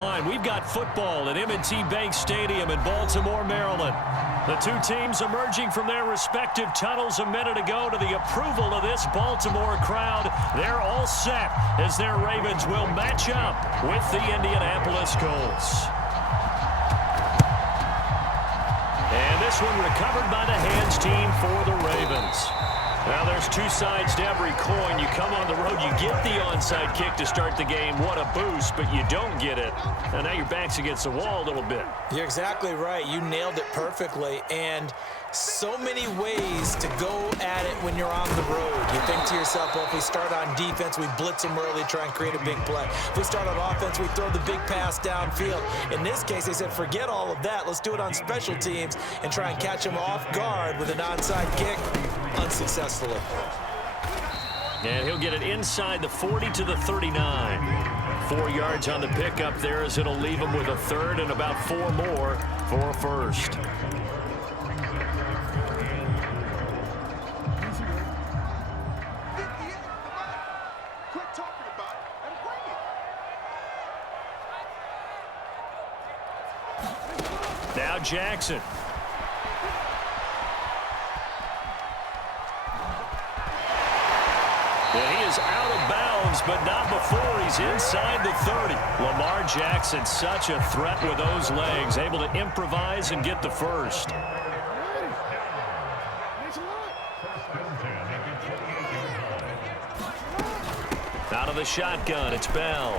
We've got football at M&T Bank Stadium in Baltimore, Maryland. The two teams emerging from their respective tunnels a minute ago to the approval of this Baltimore crowd. They're all set as their Ravens will match up with the Indianapolis Colts. And this one recovered by the hands team for the Ravens. Now, there's two sides to every coin. You come on the road, you get the onside kick to start the game. What a boost, but you don't get it. And now your back's against the wall a little bit. You're exactly right. You nailed it perfectly. And so many ways to go at it when you're on the road. You think to yourself, well, if we start on defense, we blitz them early, try and create a big play. If we start on offense, we throw the big pass downfield. In this case, they said, forget all of that. Let's do it on special teams and try and catch them off guard with an onside kick. Unsuccessfully. And he'll get it inside the 40 to the 39. 4 yards on the pickup there as it'll leave him with a third and about 4 more for a first. Now Jackson. And he is out of bounds, but not before he's inside the 30. Lamar Jackson, such a threat with those legs, able to improvise and get the first. Out of the shotgun, it's Bell.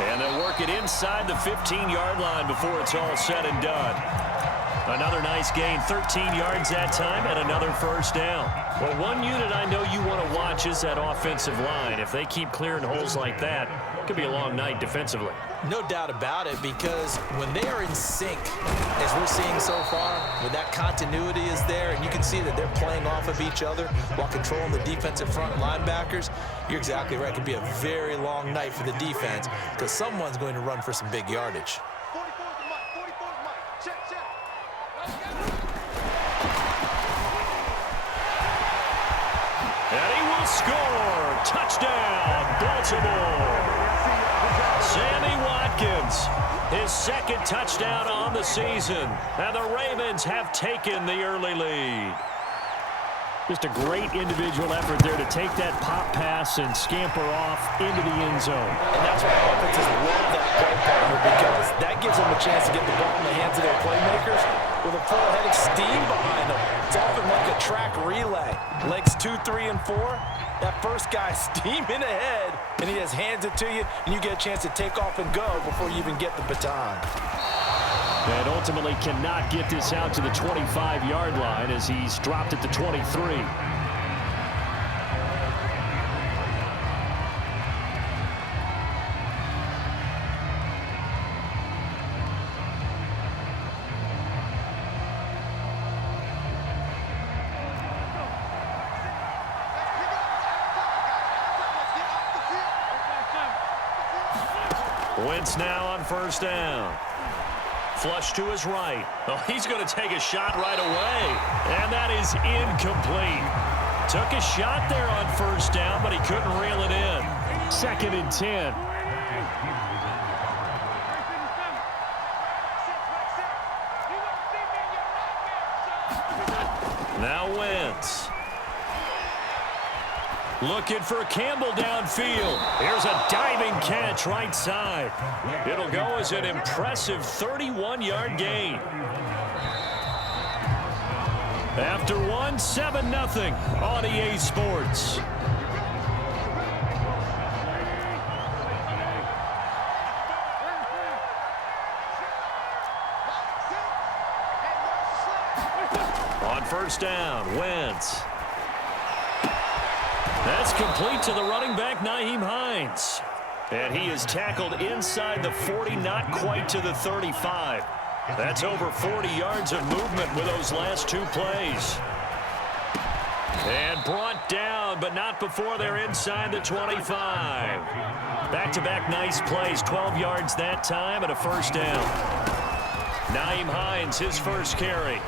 And they'll work it inside the 15-yard line before it's all said and done. Another nice gain, 13 yards that time, and another first down. Well, one unit I know you want to watch is that offensive line. If they keep clearing holes like that, it could be a long night defensively. No doubt about it, because when they are in sync, as we're seeing so far, when that continuity is there, and you can see that they're playing off of each other while controlling the defensive front linebackers, you're exactly right. It could be a very long night for the defense, because someone's going to run for some big yardage. Score! Touchdown, Baltimore! Sammy Watkins, his second touchdown on the season. And the Ravens have taken the early lead. Just a great individual effort there to take that pop pass and scamper off into the end zone. And that's why offenses love that play partner, because that gives them a chance to get the ball in the hands of their playmakers with a full head of steam behind them. It's often like a track relay. Legs 2, 3, and 4. That first guy steaming ahead, and he just hands it to you, and you get a chance to take off and go before you even get the baton. And ultimately cannot get this out to the 25-yard line as he's dropped at the 23. Wentz now on first down. Flush to his right. Oh, he's going to take a shot right away. And that is incomplete. Took a shot there on first down, but he couldn't reel it in. 2nd and 10. Now Wentz. Looking for Campbell downfield. Here's a diving catch right side. It'll go as an impressive 31-yard gain. After one, 7-0 on EA Sports. On first down, Wentz. That's complete to the running back, Nyheim Hines. And he is tackled inside the 40, not quite to the 35. That's over 40 yards of movement with those last 2 plays. And brought down, but not before they're inside the 25. Back-to-back nice plays, 12 yards that time and a first down. Nyheim Hines, his first carry.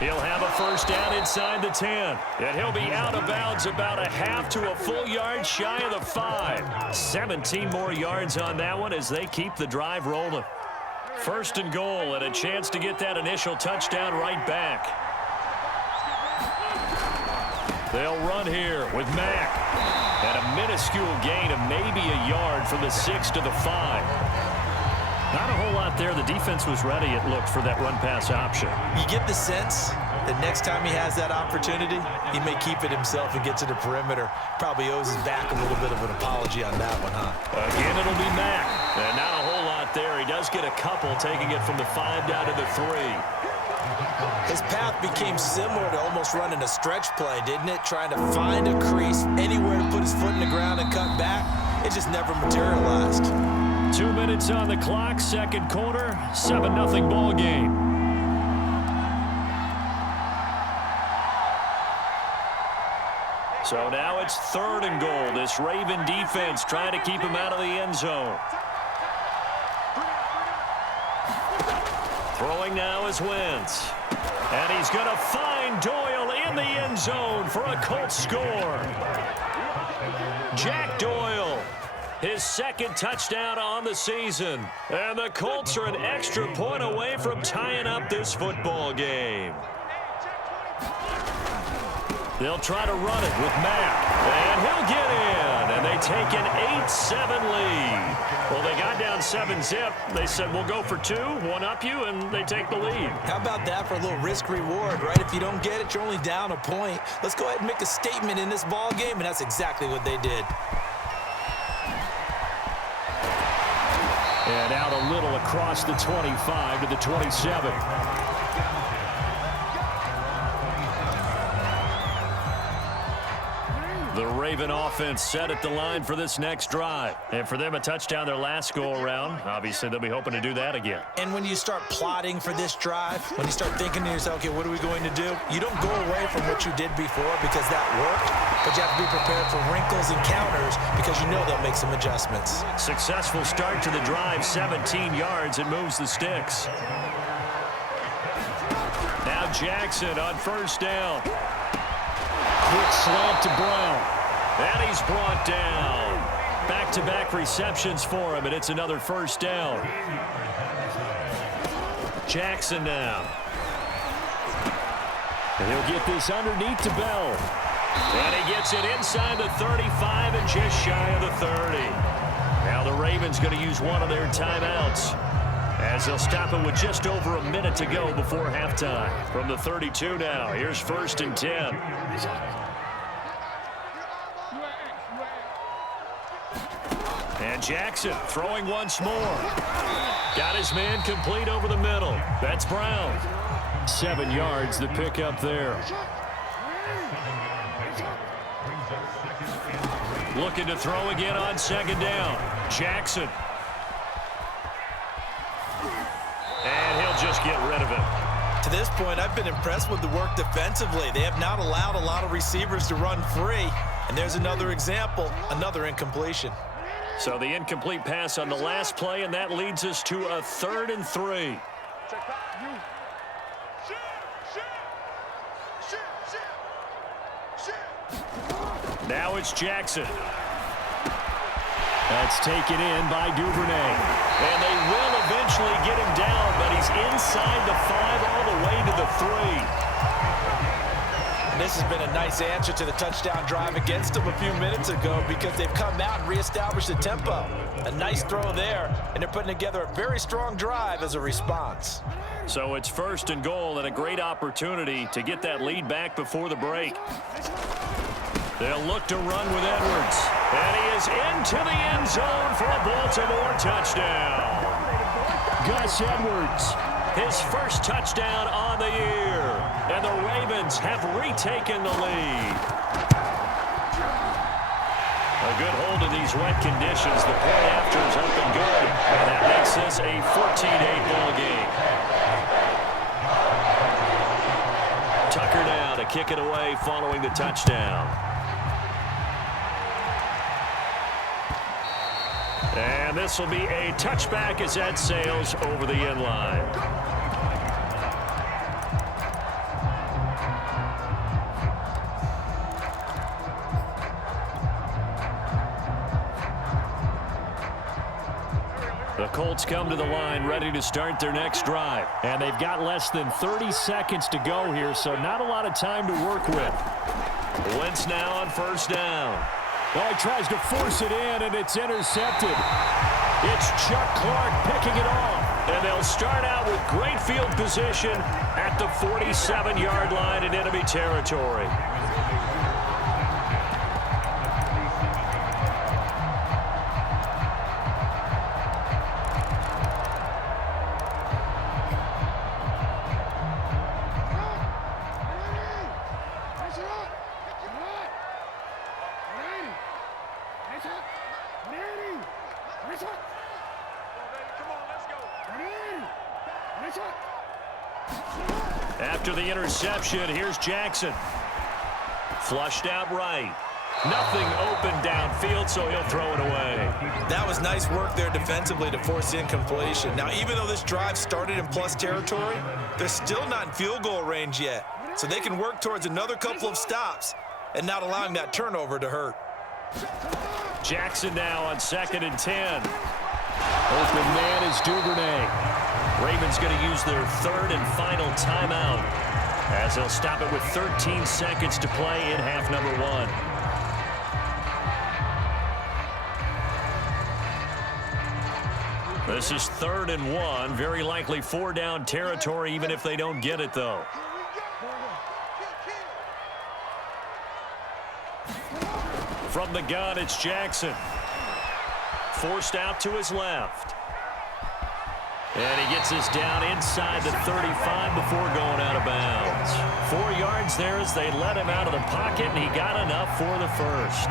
He'll have a first down inside the 10. And he'll be out of bounds about a half to a full yard shy of the 5. 17 more yards on that one as they keep the drive rolling. First and goal and a chance to get that initial touchdown right back. They'll run here with Mack. And a minuscule gain of maybe a yard from the 6 to the 5. Not a whole lot there. The defense was ready, it looked, for that run-pass option. You get the sense that next time he has that opportunity, he may keep it himself and get to the perimeter. Probably owes his back a little bit of an apology on that one, huh? Again, it'll be Mack. And not a whole lot there. He does get a couple, taking it from the 5 down to the 3. His path became similar to almost running a stretch play, didn't it? Trying to find a crease, anywhere to put his foot in the ground and cut back. It just never materialized. 2 minutes on the clock, second quarter, 7-0 ball game. So now it's 3rd and goal. This Raven defense trying to keep him out of the end zone. Throwing now is Wentz. And he's going to find Doyle in the end zone for a Colts score. Jack Doyle, his 2nd touchdown on the season. And the Colts are an extra point away from tying up this football game. They'll try to run it with Mack. And he'll get in. And they take an 8-7 lead. Well, they got down 7-zip. They said, we'll go for 2, one up you, and they take the lead. How about that for a little risk-reward, right? If you don't get it, you're only down a point. Let's go ahead and make a statement in this ball game, and that's exactly what they did. And out a little across the 25 to the 27. The Raven offense set at the line for this next drive. And for them, a touchdown their last go-around. Obviously, they'll be hoping to do that again. And when you start plotting for this drive, when you start thinking to yourself, okay, what are we going to do? You don't go away from what you did before because that worked, but you have to be prepared for wrinkles and counters because you know they'll make some adjustments. Successful start to the drive, 17 yards. It moves the sticks. Now Jackson on first down. Quick slant to Brown. And he's brought down. Back-to-back receptions for him, and it's another first down. Jackson now. And he'll get this underneath to Bell. And he gets it inside the 35 and just shy of the 30. Now the Ravens going to use one of their timeouts, as they'll stop it with just over a minute to go before halftime. From the 32 now, here's 1st and 10. And Jackson throwing once more. Got his man complete over the middle. That's Brown. 7 yards, the pickup there. Looking to throw again on 2nd down. Jackson. And he'll just get rid of it. To this point, I've been impressed with the work defensively. They have not allowed a lot of receivers to run free. And there's another example, another incompletion. So the incomplete pass on the last play, and that leads us to a 3rd and 3. Now it's Jackson. That's taken in by Duvernay. And they will eventually get him down, but he's inside the 5 all the way to the 3. This has been a nice answer to the touchdown drive against them a few minutes ago because they've come out and reestablished the tempo. A nice throw there, and they're putting together a very strong drive as a response. So it's 1st and goal and a great opportunity to get that lead back before the break. They'll look to run with Edwards. And he is into the end zone for a Baltimore touchdown. Gus Edwards, his first touchdown on the year. And the Ravens have retaken the lead. A good hold in these wet conditions. The point after is up and good. And that makes this a 14-8 ball game. Tucker now to kick it away following the touchdown. And this will be a touchback as that sails over the end line. The Colts come to the line ready to start their next drive. And they've got less than 30 seconds to go here, so not a lot of time to work with. Wentz now on first down. Well, he tries to force it in, and it's intercepted. It's Chuck Clark picking it off. And they'll start out with great field position at the 47-yard line in enemy territory. After the interception, here's Jackson. Flushed out right. Nothing open downfield, so he'll throw it away. That was nice work there defensively to force the incompletion. Now, even though this drive started in plus territory, they're still not in field goal range yet. So they can work towards another couple of stops and not allowing that turnover to hurt. Jackson now on 2nd and 10. Open man is Duvernay. Ravens going to use their third and final timeout as they'll stop it with 13 seconds to play in half number 1. This is 3rd and 1. Very likely 4-down territory, even if they don't get it, though. From the gun, it's Jackson. Forced out to his left. And he gets this down inside the 35 before going out of bounds. 4 yards there as they let him out of the pocket, and he got enough for the first.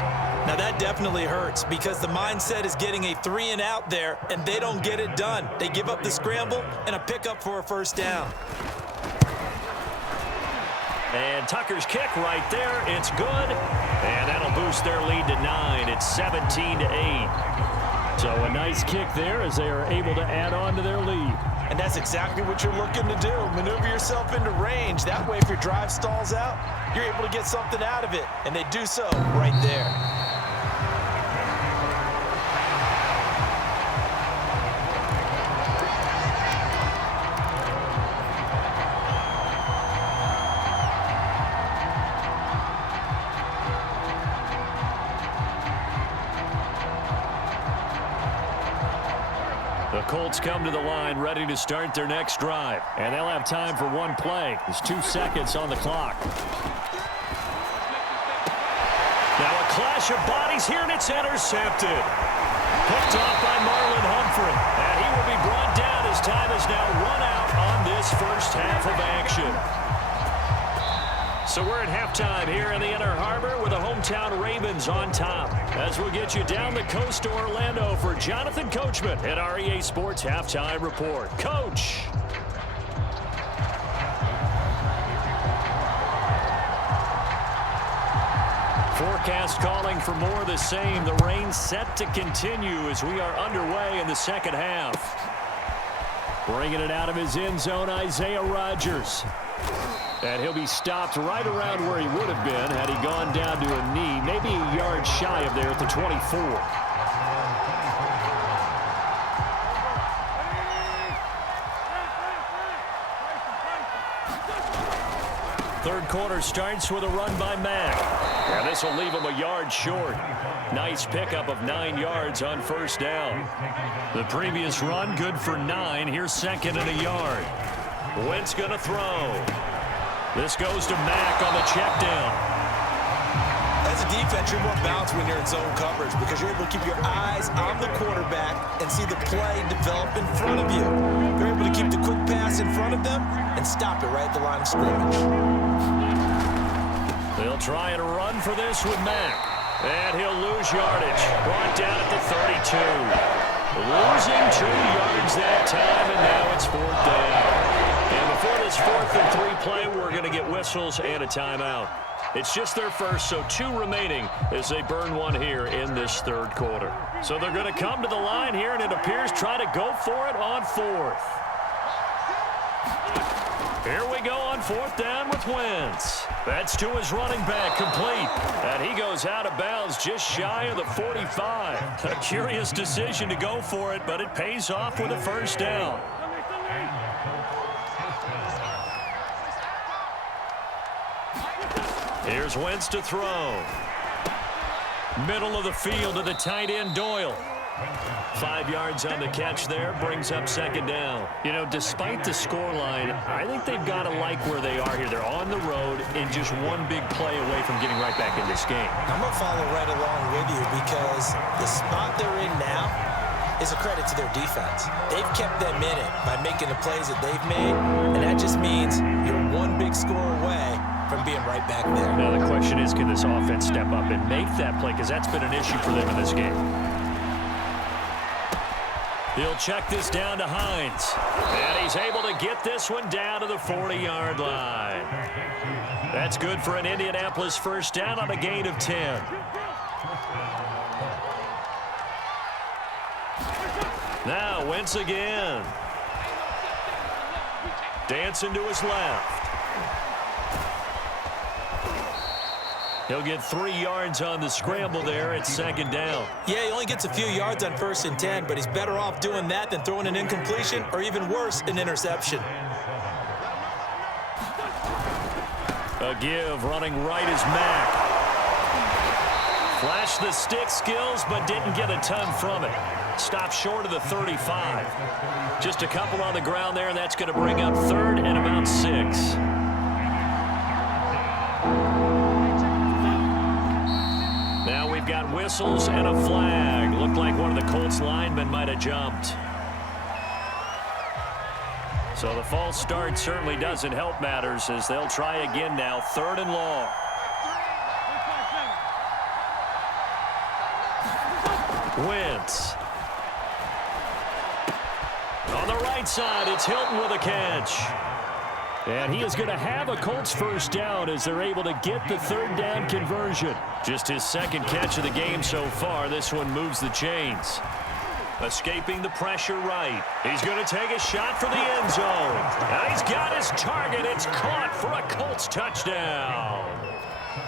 Now that definitely hurts because the mindset is getting a 3-and-out there, and they don't get it done. They give up the scramble and a pickup for a first down. And Tucker's kick right there. It's good. And that'll boost their lead to 9. It's 17-8. So a nice kick there as they are able to add on to their lead. And that's exactly what you're looking to do. Maneuver yourself into range. That way, if your drive stalls out, you're able to get something out of it. And they do so right there. The Colts come to the line ready to start their next drive. And they'll have time for one play. There's 2 seconds on the clock. Now a clash of bodies here, and it's intercepted. Picked off by Marlon Humphrey. And he will be brought down as time is now run out on this first half of action. So we're at halftime here in the Inner Harbor with the hometown Ravens on top. As we'll get you down the coast to Orlando for Jonathan Coachman at our EA Sports Halftime Report. Coach. Forecast calling for more of the same. The rain set to continue as we are underway in the second half. Bringing it out of his end zone, Isaiah Rodgers. And he'll be stopped right around where he would have been had he gone down to a knee, maybe a yard shy of there at the 24. Third quarter starts with a run by Mack. And this will leave him a yard short. Nice pickup of 9 yards on first down. The previous run good for 9. Here's 2nd and a yard. Wentz going to throw. This goes to Mack on the check down. As a defense, you're more balanced when you're in zone coverage because you're able to keep your eyes on the quarterback and see the play develop in front of you. You're able to keep the quick pass in front of them and stop it right at the line of scrimmage. They'll try and run for this with Mack. And he'll lose yardage. Brought down at the 32. Losing 2 yards that time, and now it's 4th down. And before this 4th and 3 play, we're going to get whistles and a timeout. It's just their first, so 2 remaining as they burn one here in this third quarter. So they're going to come to the line here, and it appears try to go for it on 4th. Here we go on 4th down with Wentz. That's to his running back, complete. And he goes out of bounds just shy of the 45. A curious decision to go for it, but it pays off with a 1st down. Here's Wentz to throw. Middle of the field to the tight end, Doyle. 5 yards on the catch there, brings up 2nd down. You know, despite the scoreline, I think they've got to like where they are here. They're on the road and just one big play away from getting right back in this game. I'm going to follow right along with you because the spot they're in now is a credit to their defense. They've kept them in it by making the plays that they've made, and that just means you're one big score away from being right back there. Now the question is, can this offense step up and make that play? Because that's been an issue for them in this game. He'll check this down to Hines. And he's able to get this one down to the 40-yard line. That's good for an Indianapolis 1st down on a gain of 10. Now Wentz again. Dancing to his left. He'll get 3 yards on the scramble there at 2nd down. Yeah, he only gets a few yards on 1st and 10, but he's better off doing that than throwing an incompletion or even worse, an interception. A give running right is Mack. Flashed the stick skills, but didn't get a ton from it. Stopped short of the 35. Just a couple on the ground there, and that's going to bring up 3rd and about 6. Now we've got whistles and a flag. Looked like one of the Colts linemen might have jumped. So the false start certainly doesn't help matters as they'll try again now. 3rd and long. Wentz. On the right side, it's Hilton with a catch. And he is going to have a Colts 1st down as they're able to get the 3rd down conversion. Just his 2nd catch of the game so far. This one moves the chains. Escaping the pressure right. He's going to take a shot for the end zone. And he's got his target. It's caught for a Colts touchdown.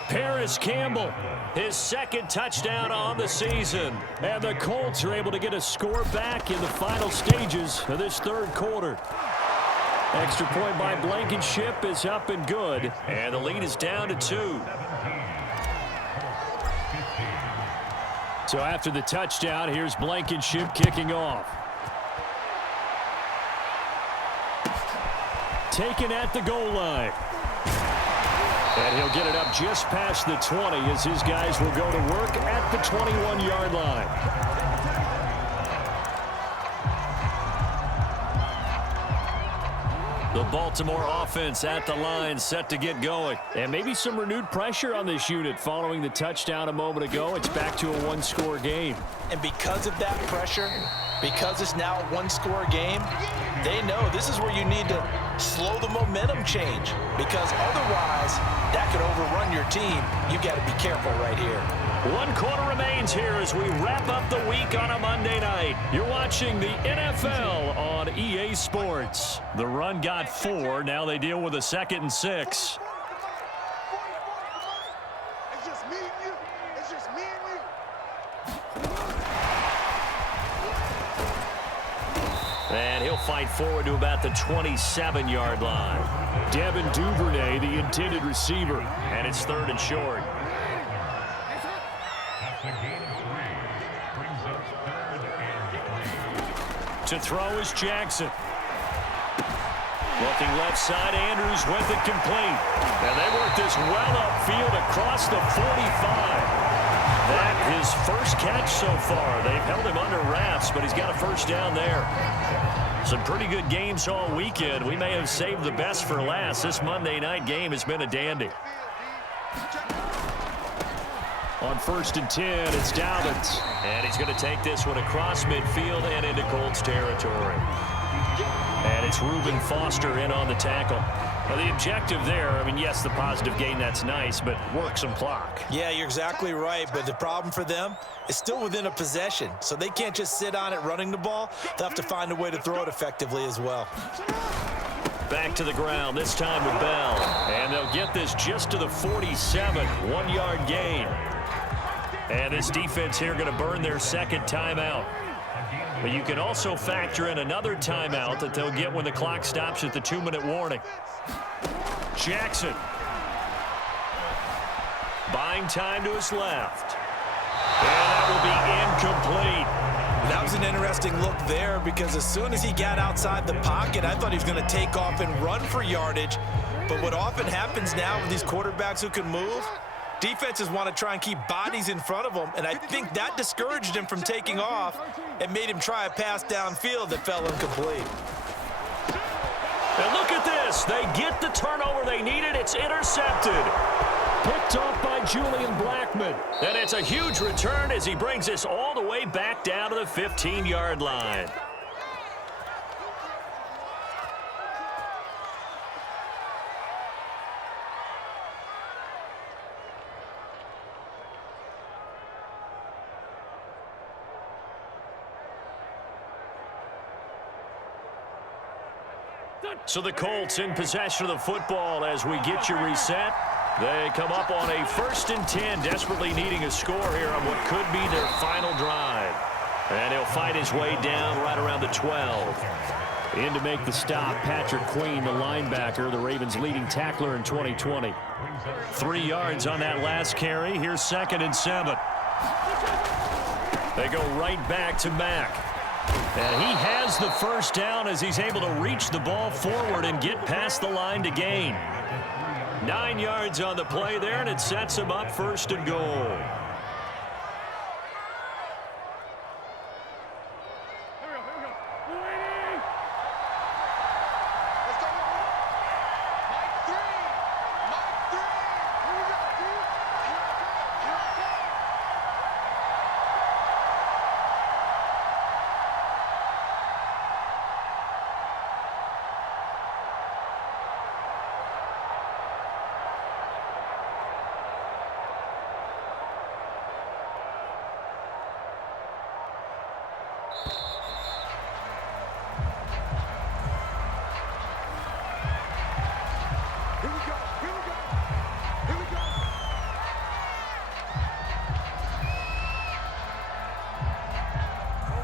Paris Campbell, his 2nd touchdown on the season. And the Colts are able to get a score back in the final stages of this 3rd quarter. Extra point by Blankenship is up and good. And the lead is down to 2. So after the touchdown, here's Blankenship kicking off. Taken at the goal line. And he'll get it up just past the 20 as his guys will go to work at the 21-yard line. The Baltimore offense at the line, set to get going. And maybe some renewed pressure on this unit following the touchdown a moment ago. It's back to a one-score game. And because of that pressure, because it's now a one-score game, they know this is where you need to slow the momentum change. Because otherwise, that could overrun your team. You've got to be careful right here. 1 quarter remains here as we wrap up the week on a Monday night. You're watching the NFL on EA Sports. The run got 4. Now they deal with a 2nd and 6. It's just me and you. It's just me and you. And he'll fight forward to about the 27-yard line. Devin Duvernay, the intended receiver. And it's 3rd and short. To throw is Jackson. Looking left side, Andrews with it complete. And they work this well upfield across the 45. That his first catch so far. They've held him under wraps, but he's got a 1st down there. Some pretty good games all weekend. We may have saved the best for last. This Monday night game has been a dandy. On 1st and 10, it's Dobbins. And he's going to take this one across midfield and into Colts territory. And it's Reuben Foster in on the tackle. Well, the objective there, I mean, yes, the positive gain, that's nice, but work some clock. Yeah, you're exactly right, but the problem for them is still within a possession, so they can't just sit on it running the ball. They'll have to find a way to throw it effectively as well. Back to the ground, this time with Bell. And they'll get this just to the 47, 1-yard gain. And this defense here going to burn their second timeout. But you can also factor in another timeout that they'll get when the clock stops at the 2-minute warning. Jackson. Buying time to his left. And that will be incomplete. That was an interesting look there because as soon as he got outside the pocket, I thought he was going to take off and run for yardage. But what often happens now with these quarterbacks who can move, defenses want to try and keep bodies in front of them, and I think that discouraged him from taking off and made him try a pass downfield that fell incomplete. And look at this. They get the turnover they needed. It's intercepted. Picked off by Julian Blackman. And it's a huge return as he brings us all the way back down to the 15-yard line. So the Colts in possession of the football as we get you reset. They come up on a 1st and 10, desperately needing a score here on what could be their final drive. And he'll fight his way down right around the 12. In to make the stop, Patrick Queen, the linebacker, the Ravens' leading tackler in 2020. 3 yards on that last carry. Here's 2nd and 7. They go right back to Mack. And he has the first down as he's able to reach the ball forward and get past the line to gain. 9 yards on the play there, and it sets him up 1st and goal.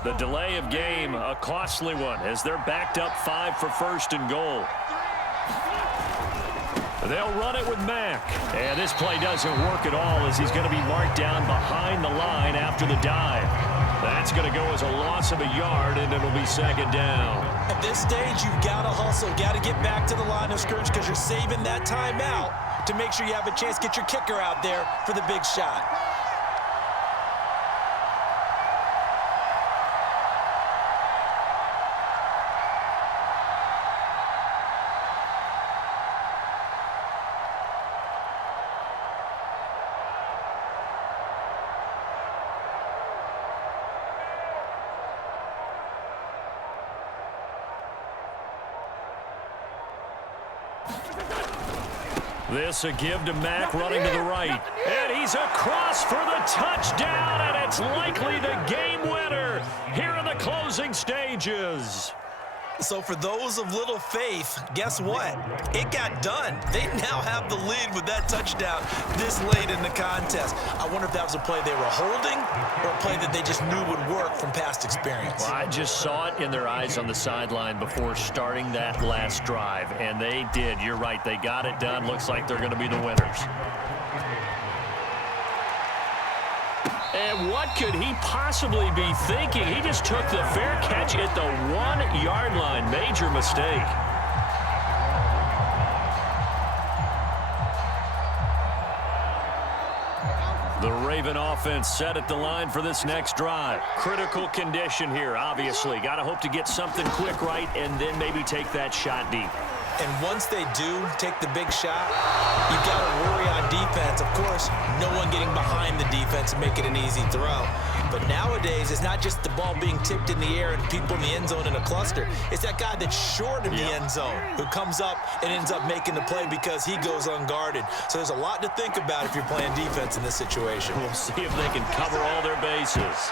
The delay of game, a costly one, as they're backed up 5 for 1st and goal. They'll run it with Mack. And this play doesn't work at all as he's going to be marked down behind the line after the dive. That's going to go as a loss of a yard, and it'll be 2nd down. At this stage, you've got to hustle, got to get back to the line of scrimmage because you're saving that timeout to make sure you have a chance to get your kicker out there for the big shot. This a give to Mack running to the right. And he's across for the touchdown, and it's likely the game winner here in the closing stages. So for those of little faith, guess what? It got done. They now have the lead with that touchdown this late in the contest. I wonder if that was a play they were holding or a play that they just knew would work from past experience. Well, I just saw it in their eyes on the sideline before starting that last drive, and they did. You're right. They got it done. Looks like they're going to be the winners. And what could he possibly be thinking? He just took the fair catch at the 1-yard line. Major mistake. The Raven offense set at the line for this next drive. Critical condition here, obviously. Got to hope to get something quick right and then maybe take that shot deep. And once they do take the big shot, you've got to worry on defense. Of course, no one getting behind the defense and make it an easy throw. But nowadays, it's not just the ball being tipped in the air and people in the end zone in a cluster. It's that guy that's short of the end zone who comes up and ends up making the play because he goes unguarded. So there's a lot to think about if you're playing defense in this situation. We'll see if they can cover all their bases.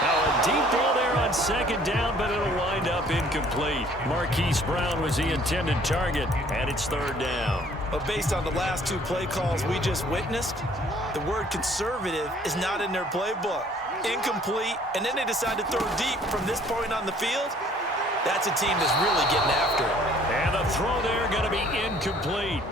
Now a deep ball there there on second down, but it'll wind up incomplete. Marquise Brown was the intended target, and it's third down. But based on the last two play calls we just witnessed, the word conservative is not in their playbook. Incomplete, and then they decide to throw deep from this point on the field. That's a team that's really getting after it. And the throw there going to be incomplete.